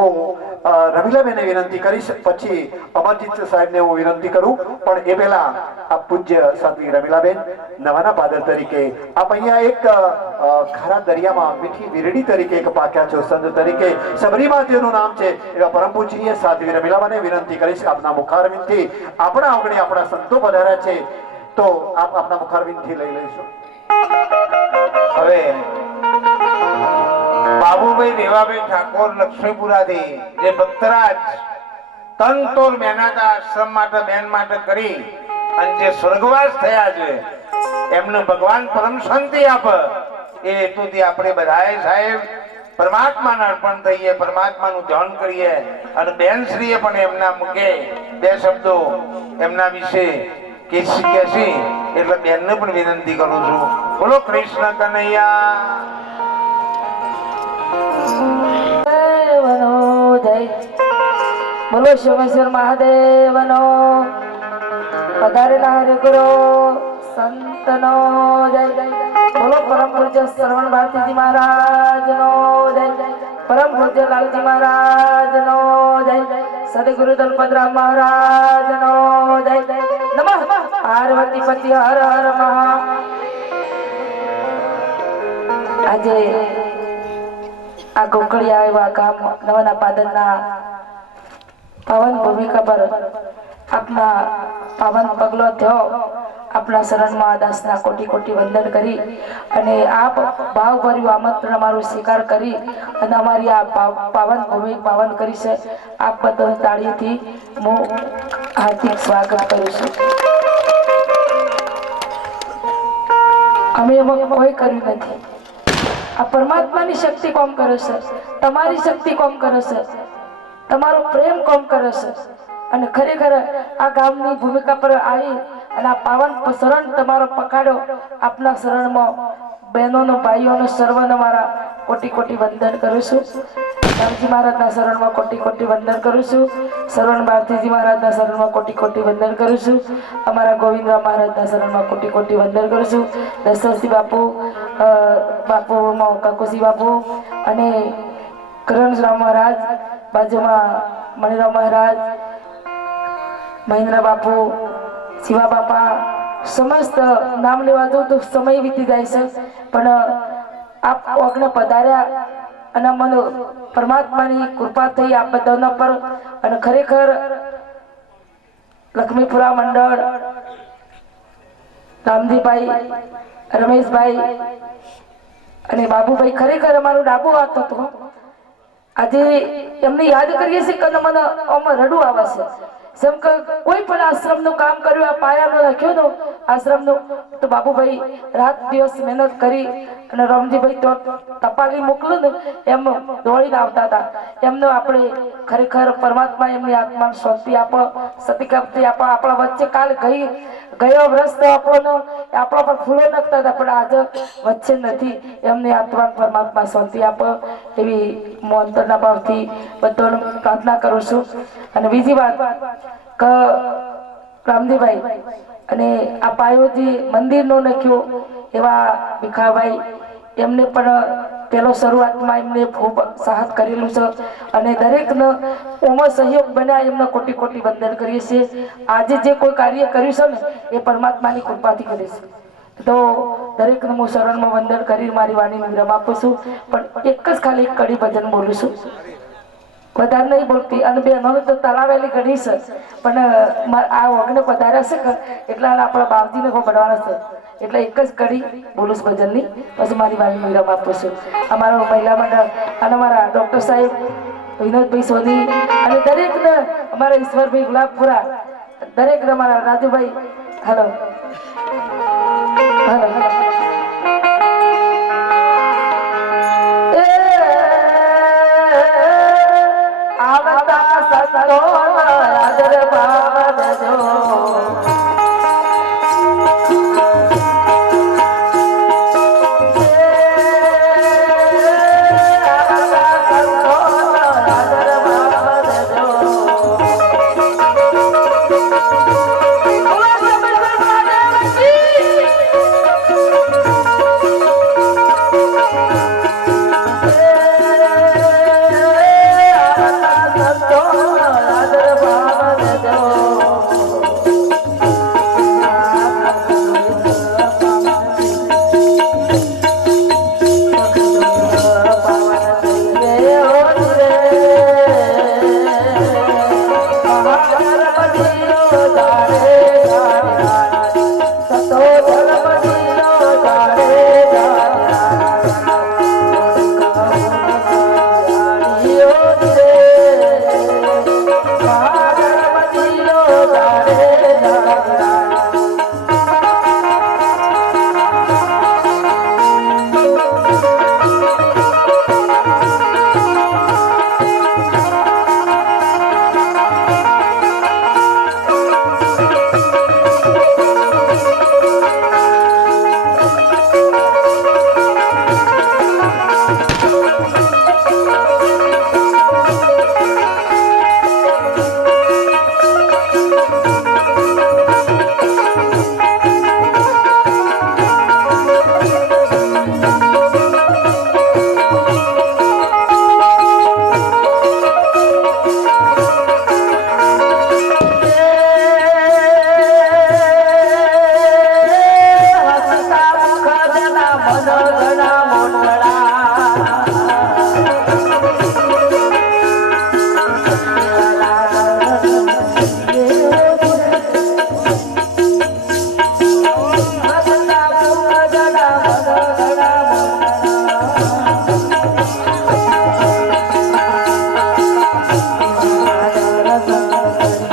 હું અ, રમીલાબેનને વિનંતી કરીશ. પછી અમરજીત સાહેબને હું વિનંતી કરું. પણ એ પહેલા આ પૂજ્ય સાધ્વી રમીલાબેન નવાના પાદર તરીકે આપ અહીંયા એક ખારા દરિયામાં મીઠી વીરડી તરીકે એક પાક્યા છો સંત તરીકે. સબરીમાં જેનું નામ છે એવા પરમ પૂજનીય સાધ્વી રમીલાબાને વિનંતી કરીશ આપના મુખારવિંદથી. આપણા આંગણે આપણા સંતો પધાર્યા છે. તો આપ આપના મુખારવિંદથી લઈ લઈશું. હવે બાબુભાઈ રેવાભાઈ ઠાકોર, લક્ષ્મીપુરાથી, જે ભક્તરાજ તનતોલ મહેનતા આશ્રમ માટે, બેન માટે કરી અને જે સ્વર્ગવાસ થયા છે, એમને ભગવાન પરમ શાંતિ આપે. એ હેતુથી આપણે બધાએ સાહેબ પરમાત્માને અર્પણ થઈએ, પરમાત્માનું ધ્યાન કરીએ અને બેન શ્રીએ પણ એમના મુખે બે શબ્દો એમના વિશે કેસી કેસી એટલે બેનને પણ વિનંતી કરું છું. બોલો કૃષ્ણ કનૈયા. બોલો સોમેશ્વર મહાદેવનો. પધારેલા હરે ગુરુ સંતનો જય. બોલો પરમ પૂજ્ય શ્રવણ ભારતીજી મહારાજનો જય. પરમ પૂજ્ય લાલજી મહારાજનો જય. સદગુરુ દલપતરામ મહારાજનો જય. નમઃ. પાર્વતી પતિ હર હર મહા. આજે આ કોકળિયા એવા ગામ નવાના પાદરના પાવન ભૂમિકા પર આપના પાવન પગલો થયો આપના શરણમાં દાસના કોટી કોટી વંદન કરી અને આપ ભાવભર્યું આમંત્રણ અમારું સ્વીકાર કરી અને અમારી આ પાવ- પાવન ભૂમિ, પાવન કરી છે. આપ બધો તાળીથી હું હાર્દિક સ્વાગત કરું છું. અમે એમાં કોઈ કર્યું નથી. આ પરમાત્માની શક્તિ કોમ કરે છે. તમારી શક્તિ કોમ કરે છે. તમારો પ્રેમ કોમ કરે છે. અને ખરેખર આ ગામની ભૂમિકા પર આવી અને આ પાવન શરણ તમારો પકાડ્યો, આપના શરણમાં બહેનોનો, ભાઈઓનો, સર્વનો મારા કોટી કોટી વંદન કરું છું. રામજી મહારાજના શરણમાં કોટી કોટી વંદન કરું છું. શરણ ભારતીજી મહારાજના શરણમાં કોટી કોટી વંદન કરું છું. અમારા ગોવિંદરામ મહારાજના શરણમાં કોટી કોટી વંદન કરું છું. દશરથસિંહ બાપુ બાપુમાં બાપુ, મ- બાપુ અને કરણરામ મહારાજ, બાજુમાં મણિરામ મહારાજ, મહેન્દ્ર બાપુ, શિવા બાપા, સમસ્ત નામ લેવા દઉં તો સમય વીતી જાય છે. પણ આપ ઓગણે પધાર્યા અને મને પરમાત્માની કૃપા થઈ આપ બધાના પર અને ખરેખર લક્ષ્મીપુરા મંડળ, રામજીભાઈ, રમેશભાઈ અને બાબુભાઈ ખરેખર અમારો ડાબો હાથ હતો. આજે એમને યાદ કરીએ છીએ કે મને આમાં રડું આવે છે. જેમ કે કોઈ પણ આશ્રમનું કામ કર્યું, આ પાયાનો રાખ્યો તો આશ્રમનું, તો બાબુભાઈ રાત દિવસ મહેનત કરી અને રામજીભાઈ તો ટપાલી મોકલું ને, એમ દોડીને આવતા હતા. એમનો આપણે ખરેખર પરમાત્મા એમની આત્માને શાંતિ આપો સતિકાપ્તિ આપો, આપણા વચ્ચે કાલ ગઈ ગયો વર્ષ તો આપણો આપણા પર ફૂલો નખતા હતા, પણ આજે વચ્ચે નથી. એમને આત્મા પરમાત્મા શાંતિ આપો એવી હું ભાવથી બધાને પ્રાર્થના કરું છું. અને બીજી વાત, કે રામદેવભાઈ અને આ પાયો જે મંદિરનો નખ્યો એવા ભીખાભાઈ, એમને પણ પેલો શરૂઆતમાં એમને ખૂબ સાહસ કરેલું છે અને દરેકનો ઓમાં સહયોગ બન્યા એમને કોટી કોટી વંદન કરીએ છીએ. આજે જે કોઈ કાર્ય કર્યું છે ને, એ પરમાત્માની કૃપાથી કરે છે. તો દરેકને હું શરણમાં વંદન કરી મારી વાણીને વિરામ આપું છું. પણ એક જ ખાલી કડી ભજન બોલું છું. વધારે નહીં બોલતી. અને બેનો તો તલાવેલી ઘડી છે. પણ આ ઓગણે વધારે છે એટલે આપણા બાપજીને ભણવાના છે. એટલે એક જ કડી બોલું ભજનની. પછી મારી વાણી વિરામ આપું છું. અમારો મહિલા મંડળ અને અમારા ડૉક્ટર સાહેબ, વિનોદભાઈ સોની અને દરેકને અમારા ઈશ્વરભાઈ ગુલાબપુરા, દરેકને અમારા રાજુભાઈ. Hello hello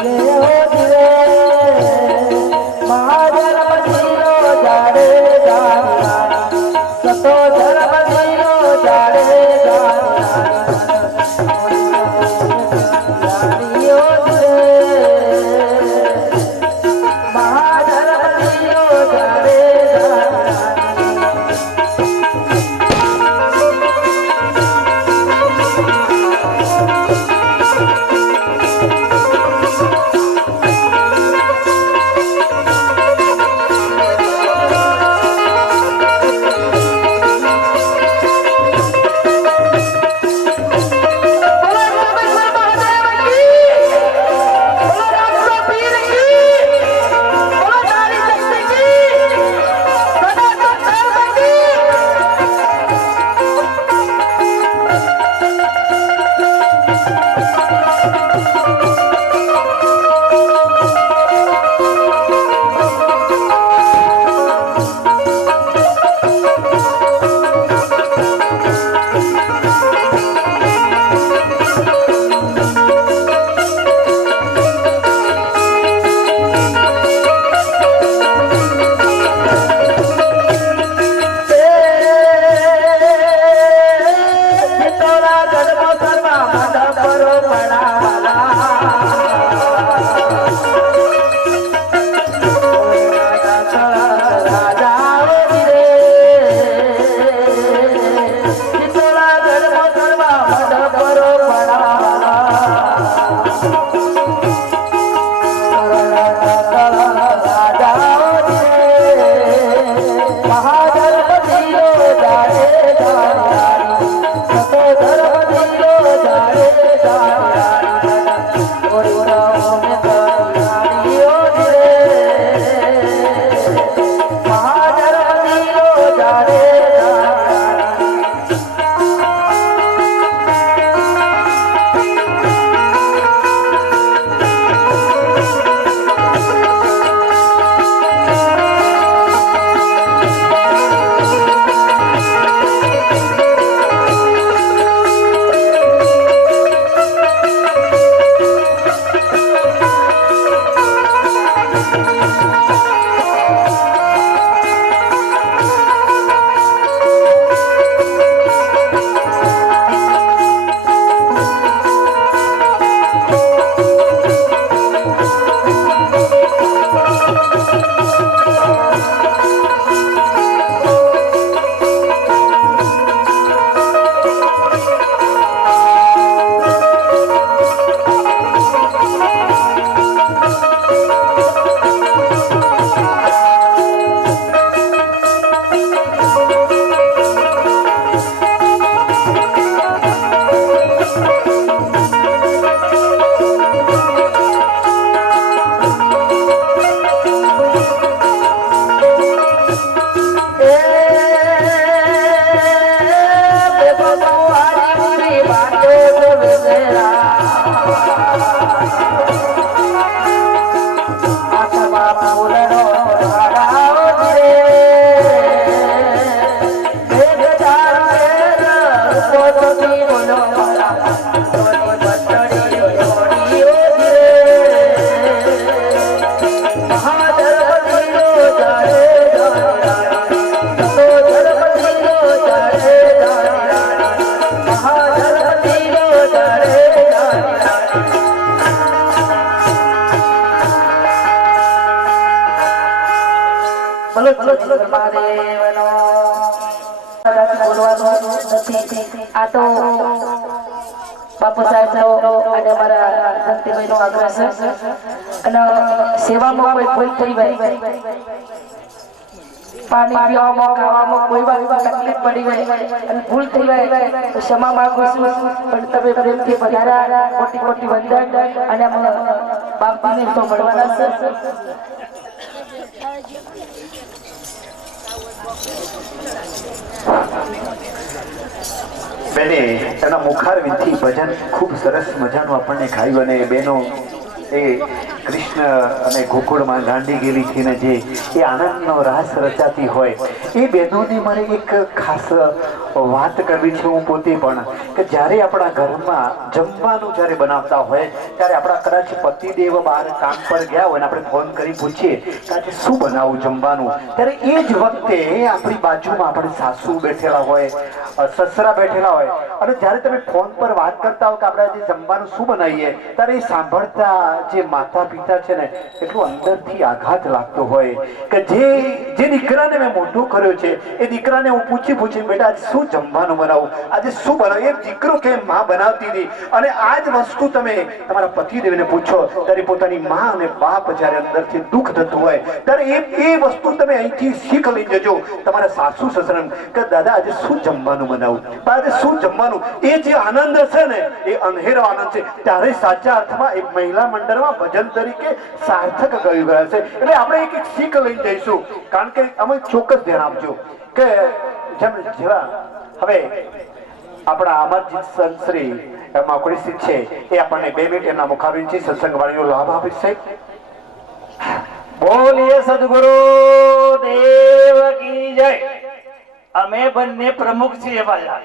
Yeah. બાપુ સાહેબનો અને અમારા ધનતીભાઈનો આગ્રહ છે. અને સેવામાં કોઈ ભૂલ થઈ હોય પાણી પીવામાં, ખાવામાં કોઈ વાર તકલીફ પડી ગઈ અને ભૂલ થઈ ગઈ તો ક્ષમા માંગુ છું. પણ તમે પ્રેમથી વધારા કોટી કોટી વંદન અને મળવાના છે. બેને એના મુખારવિંદથી ભજન ખૂબ સરસ મજાનું આપણને ગાયું અને બેનો એ કૃષ્ણ અને ગોકુળમાં દાંડી ગયેલી છે ને જે એ આનંદનો રાસ રચાતી હોય, એ બહેનોની મારે એક ખાસ વાત કરવી છે હું પોતે પણ, કે જ્યારે આપણા ઘરમાં જમવાનું જ્યારે બનાવતા હોય, ત્યારે આપણા કદાચ પતિદેવ બહાર કામ પર ગયા હોય ને આપણે ફોન કરી પૂછીએ કે આજે શું બનાવું જમવાનું, ત્યારે એ જ વખતે આપણી બાજુમાં આપણે સાસુ બેઠેલા હોય, સસરા બેઠેલા હોય, અને જ્યારે તમે ફોન પર વાત કરતા હો કે આપણે આજે જમવાનું શું બનાવીએ, ત્યારે એ સાંભળતા જે માતા પિતા છે ને, એટલું અંદરથી આઘાત લાગતો હોય કે જે જે દીકરાને મેં મોટો કર્યો છે, એ દીકરાને હું પૂછી પૂછી બેટા, આજે શું જમવાનું બનાવું? આજે શું બનાવું? એ દીકરો કેમ માં બનાવતી હતી. અને આ જ વસ્તુ તમે તમારા પતિદેવને પૂછો, ત્યારે પોતાની માં અને બાપ જ્યારે અંદરથી દુઃખ થતું હોય, ત્યારે એ એ વસ્તુ તમે અહીંથી શીખ લઈ જજો, તમારા સાસુ, સસરાને, કે દાદા, આજે શું જમવાનું બનાવું? આજે શું જમવાનું? એ જે આનંદ છે ને, એ અંધેરો આનંદ છે. ત્યારે સાચા અર્થમાં એક મહિલા મંડળમાં ભજન તરીકે સાર્થક કહી ગયા છે. એટલે આપણે એક એક શીખ લઈ જઈશું. કારણ કે અમે ચોક્કસ ધ્યાન આપજો કે જેમ જેવા હવે આપણા અમરજીત સંશ્રી માકોડી છે, એ આપણને બે મિનિટ એમના મુખાબિનથી સત્સંગ વાણીનો લાભ આપીશ છે. બોલીએ સદગુરુ દેવ કી જય. અમે બંને પ્રમુખ છીએ પાછા.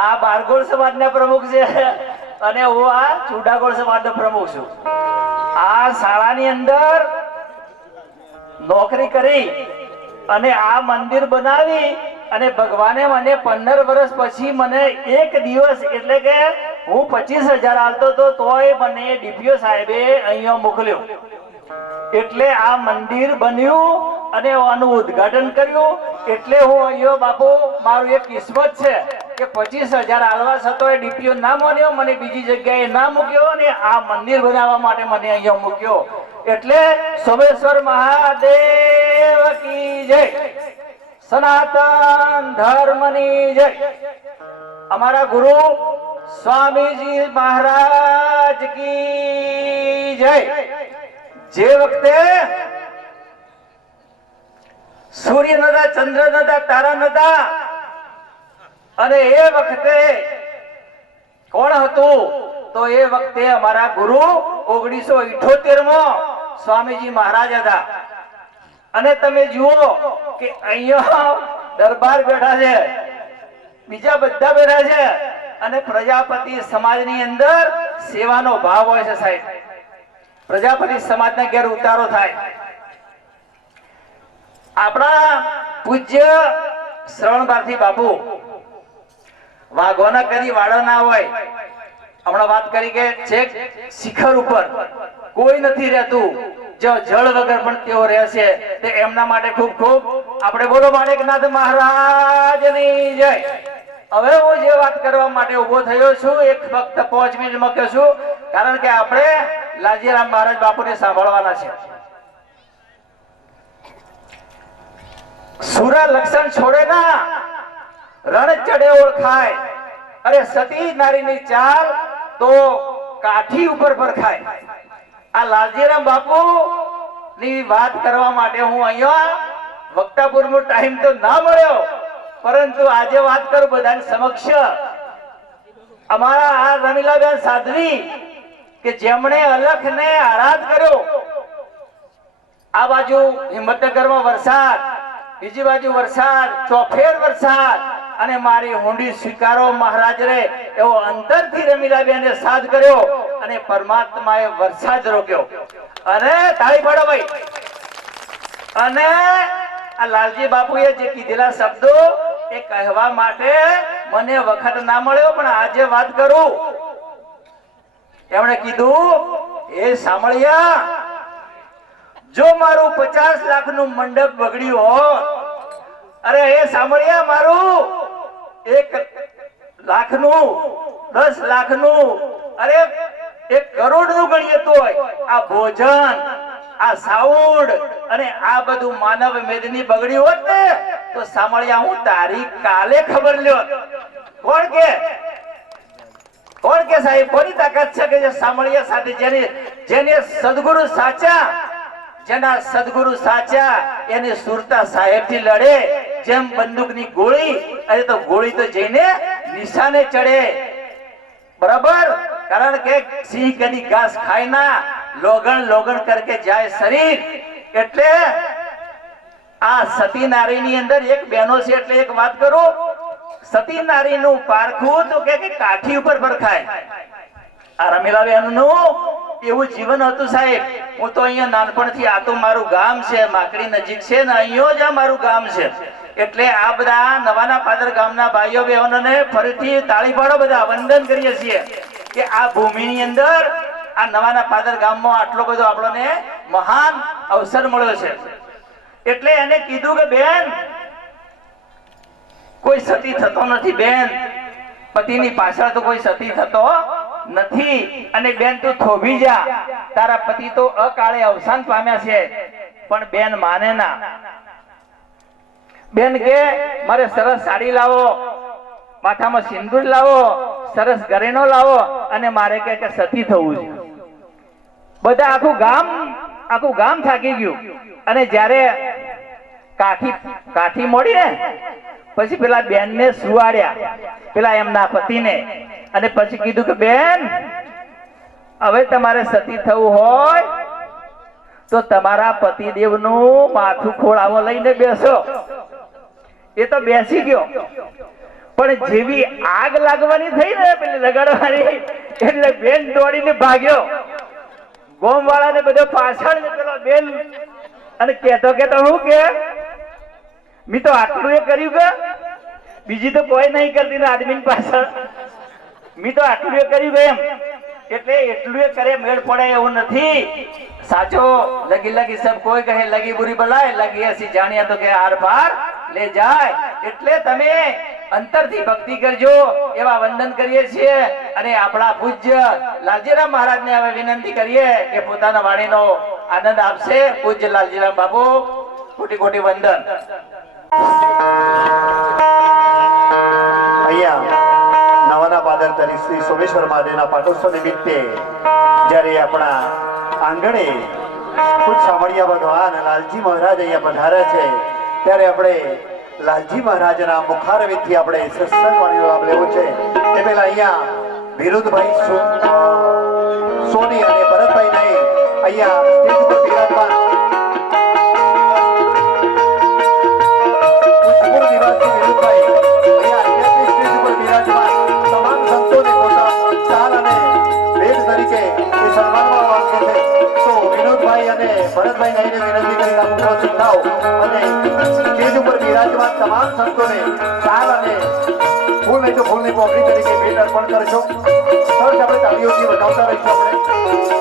આ બારગોળ સમાજના પ્રમુખ છે અને હું આ ચુડાગોળ સમાજનો પ્રમુખ છું. આ શાળાની અંદર નોકરી કરી અને આ મંદિર બનાવી અને ભગવાને મને પંદર વર્ષ પછી મને એક દિવસ એટલે કે હું પચીસ હજાર આવતો હતો તોય મને ડીપીઓ સાહેબે અહીંયા મોકલ્યો. એટલે આ મંદિર બન્યું અને આનું ઉદ્ઘાટન કર્યું. એટલે હું અહીંયા બાપુ, મારું એક કિસ્મત છે. કે પચીસ હજાર આલવા એ ડીપીઓ ના માન્યો, મને બીજી જગ્યાએ ના મૂક્યો અને આ મંદિર બનાવવા માટે મને અહીંયા મૂક્યો. એટલે સોમેશ્વર મહાદેવ કી જય. સનાતન ધર્મની જય. અમારા ગુરુ સ્વામીજી મહારાજ કી જય. જે વખતે સૂર્ય નતા ચંદ્ર નતા તારા નતા અને એ વખતે કોણ હતું? તો એ વખતે અમારા ગુરુ ઓગણીસો ઇઠોતેરમાં સ્વામીજી મહારાજ હતા. અને તમે જુઓ કે અહીંયા દરબાર બેઠા છે. બીજા બધા બેઠા છે. અને પ્રજાપતિ સમાજની અંદર સેવાનો ભાવ હોય છે સાહેબ. પ્રજાપતિ સમાજના ઘેર ઉતારો થાય. આપણા પૂજ્ય શ્રવણ ભારતી બાપુ વાઘોના કદી વાળો ના હોય. હમણાં વાત કરી કે છેક શિખર ઉપર કોઈ નથી રહેતું. જો જળ વગર પણ તેઓ રહેશે, તે એમના માટે ખૂબ ખૂબ આપણે બોલો માણેકનાથ મહારાજની જય. હવે હું જે વાત કરવા માટે ઊભો થયો છું, એક ફક્ત પાંચ મિનિટ મૂક્યો છું, કારણ કે આપણે લાજીરામ મહારાજ બાપુને સાંભળવાના છે. સુરા લક્ષણ છોડે ના. રણ ચડે ઓળખાય. અરે સતી નારીની ચાલ તો કાઠી ઉપર પરખાય આ લાલજીરામ બાપુ ની વાત કરવા માટે હું અહીંયા વક્તાપુર નો ટાઈમ તો ના મળ્યો, પરંતુ આજે વાત કરું બધાની સમક્ષ. અમારા આ રમીલાબેન સાધવી કે જેમણે અલખને આરાધ કર્યો, આ બાજુ હિંમતનગરમાં વરસાદ, બીજી બાજુ વરસાદ, ચોફેર વરસાદ અને મારી ઊંડી સ્વીકારો મહારાજ રે. એવો અંતરથી રમીલાબેને સાથ કર્યો અને પરમાત્માએ વરસાદ રોક્યો. અને તાળી પાડો ભાઈ. અને આ લાલજી બાપુએ જે કીધેલા શબ્દો એ કહેવા માટે મને વખત ના મળ્યો, પણ આજે વાત કરું. એમણે કીધું એ સાંભળ્યા, જો મારું પચાસ લાખનું મંડપ બગડ્યું હોત, અરે એ સાંભળ્યા મારું એક લાખનું, દસ લાખનું, અરે એક કરોડનું ગણીએ તોય. આ ભોજન, આ સાઉન્ડ અને આ બધું માનવ મેદની બગડી હોત ને, તો સાંભળ્યા હું તારી કાલે ખબર લ્યો કોણ કે? કોણ કે સાહેબ? કોની તાકાત છે કે જે સાંભળ્યા સાથે? જેને જેને સદગુરુ સાચા, જેના સદગુરુ સાચા, એની સુરતા સાહેબથી લડે. જેમ બંદૂકની ગોળી, અરે તો ગોળી તો જઈને નિશાને ચડે. બરાબર? કારણ કે સિંહ કદી ઘાસ ખાય ના. લોગણ લોગણ કરકે જાય શરીર. એટલે આ સતી નારીની અંદર એક બહેનો છે, એટલે એક વાત કરું. સતી નારી નું પારખું તો કે કાઠી ઉપર પરખાય આ રમીલા બહેનનું એવું જીવન હતું સાહેબ. હું તો અહીંયા નાનપણથી આ તો મારું ગામ છે, માકડી નજીક છે ને, અહીંયા જ આ મારું ગામ છે. એટલે આ બધા નવાના પાદર ગામના ભાઈઓ બહેનોને ફરીથી તાળી પાડો, બધા વંદન કરીએ છીએ કે આ ભૂમિની અંદર આ નવાના પાદર ગામમાં આટલો બધો આપણને મહાન અવસર મળ્યો છે. એટલે એને કીધું કે, બેન, કોઈ સતી થતો નથી, બેન. પતિની પાછળ તો કોઈ સતી થતો નથી. અને બેન, તું થોભી જા. તારા પતિ તો અકાળે અવસાન પામ્યા છે. પણ બેન માને ના. બેન કે, મારે સરસ સાડી લાવો. માથામાં સિંદૂર લાવો, સરસ ઘરેણો લાવો, અને મારે કે સતી થવું છે. બધા આખું ગામ આખું ગામ થાકી ગયું. અને જ્યારે કાઠી કાઠી મળી ને, પછી પેલા બેન ને સુવાડ્યા. પેલા એમના પતિને. અને પછી કીધું કે, બેન, હવે તમારે સતી થવું હોય, તો તમારા પતિદેવનું માથું ખોળાવો લઈને બેસો. એ તો બેસી ગયો. પણ જેવી આગ લાગવાની થઈ ને પેલી લગાડવાની, એટલે બેન દોડીને ભાગ્યો. ગોમ વાળાને બધો પાછળ બેન. અને કેતો કેતો હું કે, મી તો આટલું એ કર્યું કે? બીજી તો કોઈ નહીં કરતી આદમી પાછળ. મી તો આટલું એ કર્યું એમ? એટલે એટલું એ કરે, મેળ પડે એવું નથી. સાચો લગી લગી સબ કોઈ કહે, લગી બુરી બલાય લગી હસી જાણ્યા તો કે આર પાર લે જાય એટલે તમે અંતરથી ભક્તિ કરજો, એવા વંદન કરીએ છીએ. અને આપણા પૂજ્ય લાલજીરામ મહારાજને હવે વિનંતી કરીએ કે પોતાના વાણીનો આનંદ આપશે. પૂજ્ય લાલજીરામ બાબુ કોટી કોટી વંદન. અહીંયા નવાના પાદર તરીકે શ્રી સોમેશ્વર મહાદેવના પાટોત્સવ નિમિત્તે જ્યારે આપણા આંગણે ખુદ સામળિયા ભગવાન લાલજી મહારાજ અહીંયા પધાર્યા છે ત્યારે આપણે લાલજી મહારાજના મુખારવિંદથી આપણે સત્સંગ વાણીનો લાભ લેવો છે. એ પહેલા અહીંયા વિરુદ્ધભાઈ સોની અને ભરતભાઈ નહીં અહીંયા અને ભરતભાઈ નાઈને વિનંતી કરી ઉપસ્થિત થાઓ અને સ્ટેજ ઉપર બિરાજમાન તમામ સંતોને સાર અને ફૂલ નહીં તો ફૂલની પોખરી તરીકે ભેટ અર્પણ કરશો. સર આપણે તાળીઓથી બતાવતા રહીશું આપણે.